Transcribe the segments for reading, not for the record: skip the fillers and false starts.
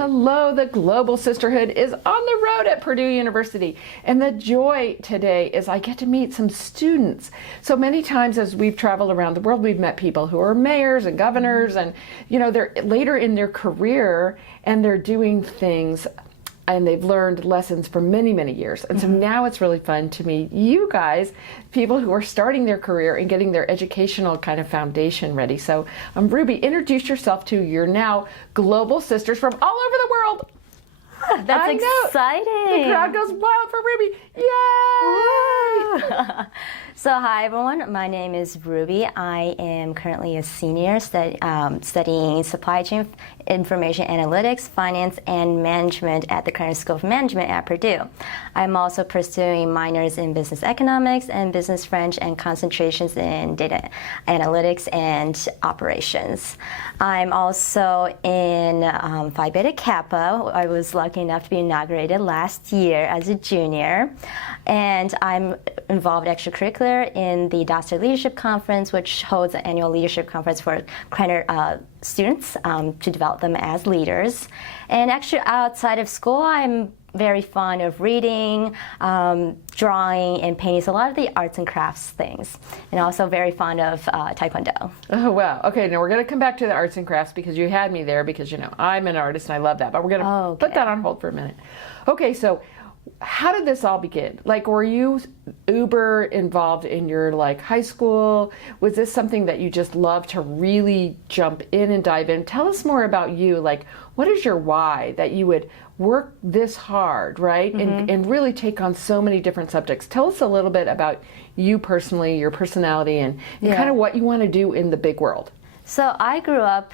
Hello, the Global Sisterhood is on the road at Purdue University. And the joy today is I get to meet some students. So many times as we've traveled around the world, we've met people who are mayors and governors and, they're later in their career and they're doing things and they've learned lessons for many, many years. And so now it's really fun to meet you guys, people who are starting their career and getting their educational kind of foundation ready. So Ruby, introduce yourself to your now global sisters from all over the world. That's exciting. The crowd goes wild for Ruby. Yay! So hi everyone, my name is Ruby. I am currently a senior studying supply chain information analytics, finance, and management at the Current School of Management at Purdue. I'm also pursuing minors in business economics and business French and concentrations in data analytics and operations. I'm also in Phi Beta Kappa. I was lucky enough to be inaugurated last year as a junior, and I'm involved extracurricular in the Doctor Leadership Conference, which holds an annual leadership conference for current students to develop them as leaders. And actually outside of school, I'm very fond of reading, drawing, and painting, so a lot of the arts and crafts things. And also very fond of Taekwondo. Oh, wow. Okay, now we're going to come back to the arts and crafts because you had me there because, I'm an artist and I love that. But we're going to put that on hold for a minute. Okay, so how did this all begin? Like, were you uber involved in your high school? Was this something that you just love to really jump in and dive in? Tell us more about you. Like, what is your why that you would work this hard, right? And really take on so many different subjects. Tell us a little bit about you personally, your personality, and kind of what you want to do in the big world. So I grew up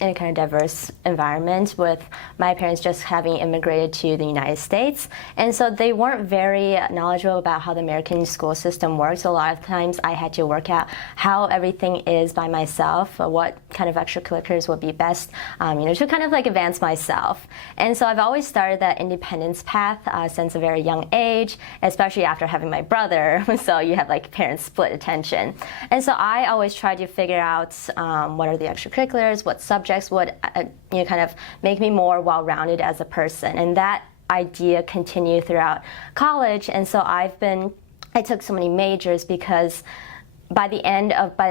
in a kind of diverse environment with my parents just having immigrated to the United States. And so they weren't very knowledgeable about how the American school system works. So a lot of times I had to work out how everything is by myself, what kind of extracurriculars would be best, to kind of advance myself. And so I've always started that independence path since a very young age, especially after having my brother. So you have parents split attention. And so I always try to figure out what are the extracurriculars, what subjects would kind of make me more well-rounded as a person, and that idea continued throughout college. And so I took so many majors because by the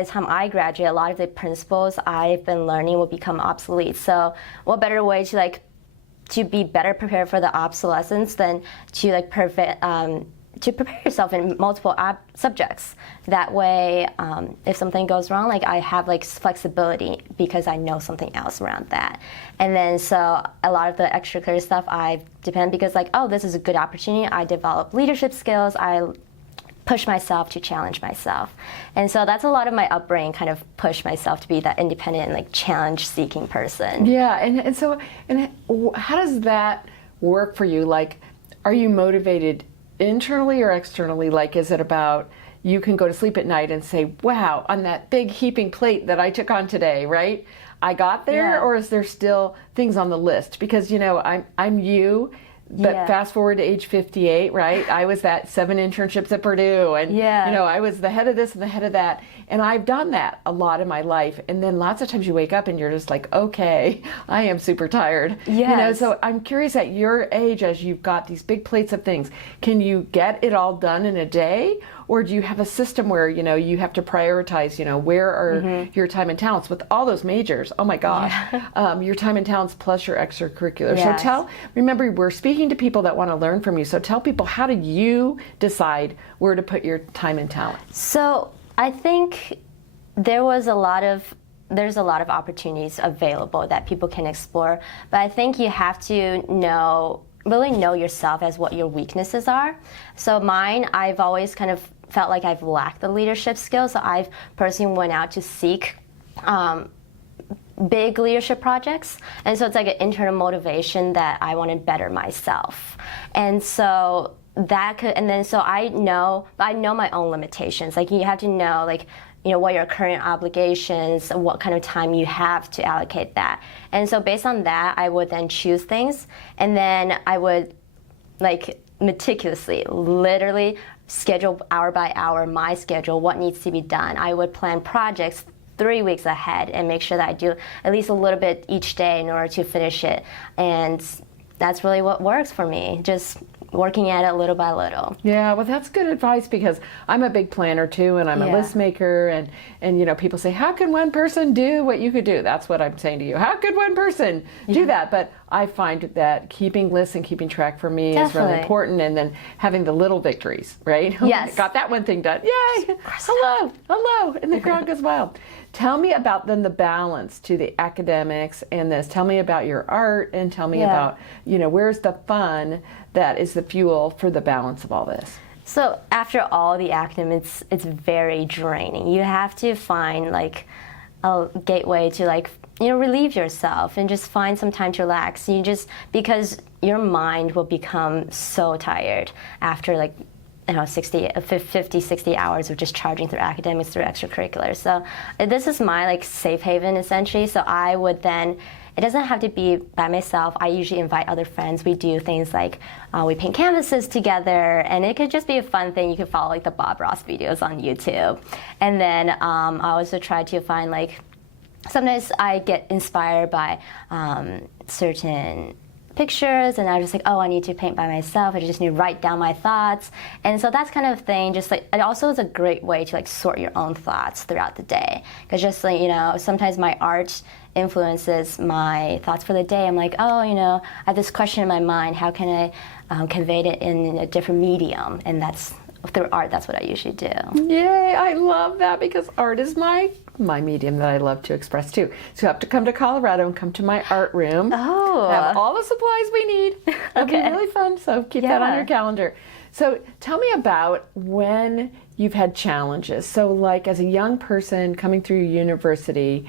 time I graduate, a lot of the principles I've been learning will become obsolete. So what better way to be better prepared for the obsolescence than to prepare yourself in multiple subjects. That way, if something goes wrong, I have flexibility because I know something else around that. And then so a lot of the extracurricular stuff I depend because this is a good opportunity. I develop leadership skills. I push myself to challenge myself. And so that's a lot of my upbringing, kind of push myself to be that independent and challenge-seeking person. Yeah, and so how does that work for you? Are you motivated internally or externally? Is it about you can go to sleep at night and say, wow, on that big heaping plate that I took on today, right? I got there, Yeah. Or is there still things on the list? Because, I'm you, but fast forward to age 58, right? I was at 7 internships at Purdue, and, I was the head of this and the head of that. And I've done that a lot in my life. And then lots of times you wake up and you're just okay, I am super tired. Yes. So I'm curious at your age, as you've got these big plates of things, can you get it all done in a day? Or do you have a system where, you have to prioritize, where are your time and talents with all those majors? Oh my gosh. Yeah. Your time and talents plus your extracurriculars. Yes. So remember, we're speaking to people that want to learn from you. So tell people, how do you decide where to put your time and talent? So I think there's a lot of opportunities available that people can explore, but I think you have to really know yourself as what your weaknesses are. So mine, I've always kind of felt like I've lacked the leadership skills, so I've personally went out to seek big leadership projects, and so it's an internal motivation that I want to better myself. And so so I know my own limitations. You have to know what your current obligations, what kind of time you have to allocate that. And so based on that, I would then choose things, and then I would meticulously, literally schedule hour by hour my schedule, what needs to be done. I would plan projects 3 weeks ahead and make sure that I do at least a little bit each day in order to finish it. And that's really what works for me, just working at it little by little. Yeah, well, that's good advice, because I'm a big planner too, and I'm a list maker, and you know, people say, how can one person do what you could do? That's what I'm saying to you. How could one person do that? But I find that keeping lists and keeping track for me is really important, and then having the little victories, right? Yes. Got that one thing done. Yay! Hello, and the crowd goes wild. Tell me about then the balance to the academics and this. Tell me about your art, and tell me about, you know, where's the fun that is the fuel for the balance of all this? So after all the academics, it's very draining. You have to find like a gateway to like, you know, relieve yourself and just find some time to relax. Because your mind will become so tired after like, you know, 50, 60 hours of just charging through academics, through extracurriculars. So this is my like safe haven essentially. So I would then, it doesn't have to be by myself. I usually invite other friends. We do things like we paint canvases together, and it could just be a fun thing. You could follow like the Bob Ross videos on YouTube. And then I also try to find like, sometimes I get inspired by certain pictures, and I was just like, oh, I need to paint by myself. I just need to write down my thoughts. And so that's kind of thing, just like, it also is a great way to like sort your own thoughts throughout the day. Because just like, you know, sometimes my art influences my thoughts for the day. I'm like, oh, you know, I have this question in my mind. How can I convey it in a different medium? And that's through art. That's what I usually do. Yay, I love that, because art is my medium that I love to express too. So you have to come to Colorado and come to my art room. Oh. Have all the supplies we need. It'll be really fun, so keep that on your calendar. So tell me about when you've had challenges. So like as a young person coming through university,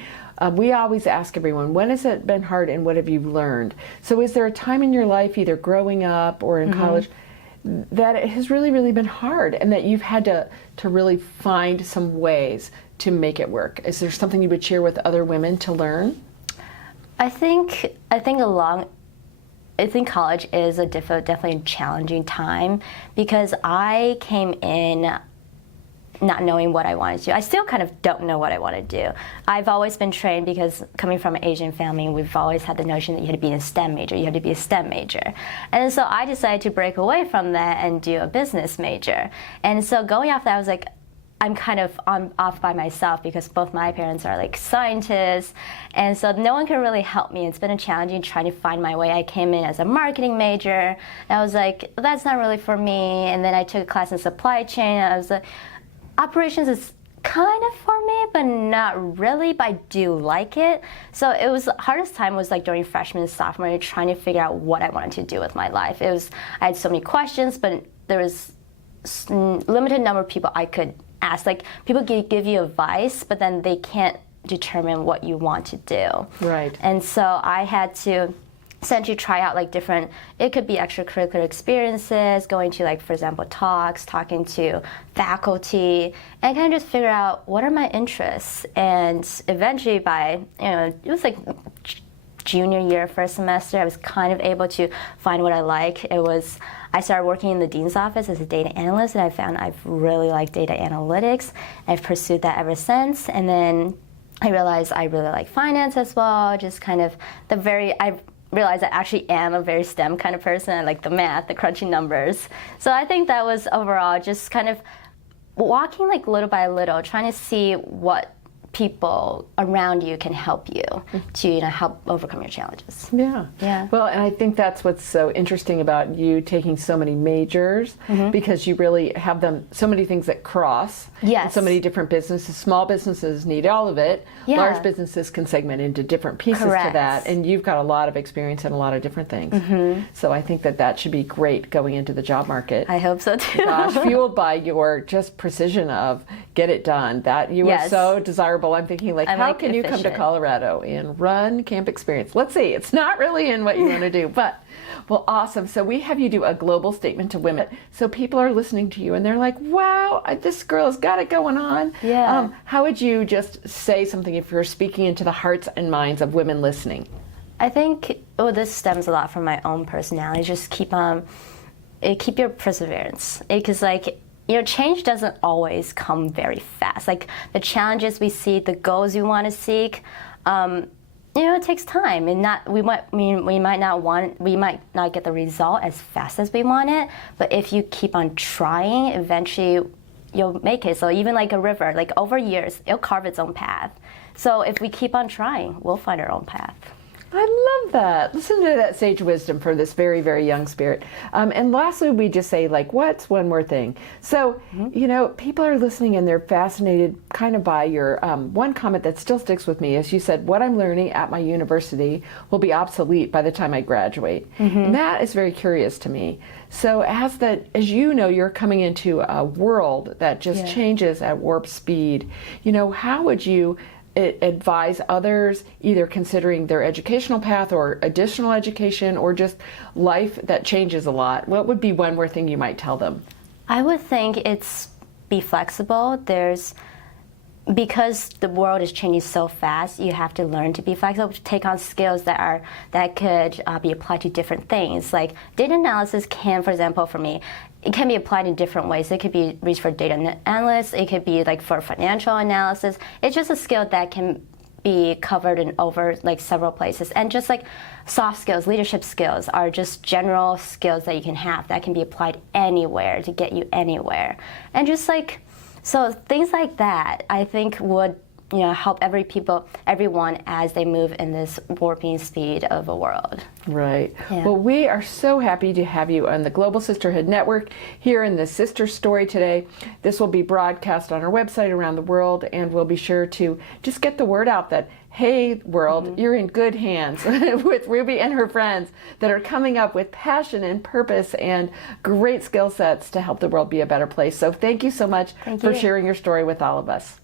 we always ask everyone, when has it been hard and what have you learned? So is there a time in your life, either growing up or in college, that it has really, really been hard, and that you've had to really find some ways to make it work? Is there something you would share with other women to learn? I think college is definitely a challenging time, because I came in not knowing what I wanted to do. I still kind of don't know what I want to do. I've always been trained, because coming from an Asian family, we've always had the notion that you had to be a STEM major, you had to be a STEM major. And so I decided to break away from that and do a business major. And so going off that, I was like, I'm kind of off by myself, because both my parents are like scientists, and so no one can really help me. It's been a challenging trying to find my way. I came in as a marketing major, and I was like, that's not really for me. And then I took a class in supply chain, and I was like, operations is kind of for me, but not really, but I do like it. So it was, the hardest time was like during freshman and sophomore year, trying to figure out what I wanted to do with my life. I had so many questions, but there was limited number of people I could ask. Like, people give you advice, but then they can't determine what you want to do. Right. And so I had to essentially try out like different, it could be extracurricular experiences, going to like, for example, talks, talking to faculty, and kind of just figure out what are my interests. And eventually by, you know, it was like junior year, first semester, I was kind of able to find what I like. I started working in the dean's office as a data analyst, and I found I've really liked data analytics. I've pursued that ever since. And then I realized I really like finance as well, just kind of I realized I actually am a very STEM kind of person. I like the math, the crunching numbers. So I think that was overall just kind of walking like little by little, trying to see what people around you can help you to, you know, help overcome your challenges. Yeah. Well, and I think that's what's so interesting about you taking so many majors, because you really have them, so many things that cross. Yes. So many different businesses. Small businesses need all of it. Yeah. Large businesses can segment into different pieces to that. And you've got a lot of experience in a lot of different things. So I think that should be great going into the job market. I hope so too. Gosh, fueled by your just precision of get it done. That you were so desirable. I'm thinking like, how can you come to Colorado and run camp experience? Let's see. It's not really in what you want to do, but well, awesome. So we have you do a global statement to women. So people are listening to you and they're like, wow, this girl has got it going on. Yeah. How would you just say something if you're speaking into the hearts and minds of women listening? I think, this stems a lot from my own personality. Just keep your perseverance. Because like, change doesn't always come very fast. Like the challenges we see, the goals we want to seek, it takes time, and we might not get the result as fast as we want it. But if you keep on trying, eventually you'll make it. So even like a river, like over years, it'll carve its own path. So if we keep on trying, we'll find our own path. I love that. Listen to that sage wisdom from this very, very young spirit. And lastly, we just say, like, what's one more thing? So, people are listening and they're fascinated kind of by your one comment that still sticks with me is you said, what I'm learning at my university will be obsolete by the time I graduate. And that is very curious to me. So as you're coming into a world that just changes at warp speed, how would you advise others either considering their educational path or additional education or just life that changes a lot? What would be one more thing you might tell them? I would think it's be flexible. Because the world is changing so fast, you have to learn to be flexible, to take on skills that could be applied to different things. Like data analysis can, for example, for me, it can be applied in different ways. It could be used for data analysts. It could be like for financial analysis. It's just a skill that can be covered in over like several places. And just like soft skills, leadership skills are just general skills that you can have that can be applied anywhere to get you anywhere. And just like, so things like that, I think would help everyone as they move in this warping speed of a world. Right. Yeah. Well, we are so happy to have you on the Global Sisterhood Network here in the Sister Story today. This will be broadcast on our website around the world, and we'll be sure to just get the word out that, hey, world, you're in good hands with Ruby and her friends that are coming up with passion and purpose and great skill sets to help the world be a better place. So thank you so much for sharing your story with all of us.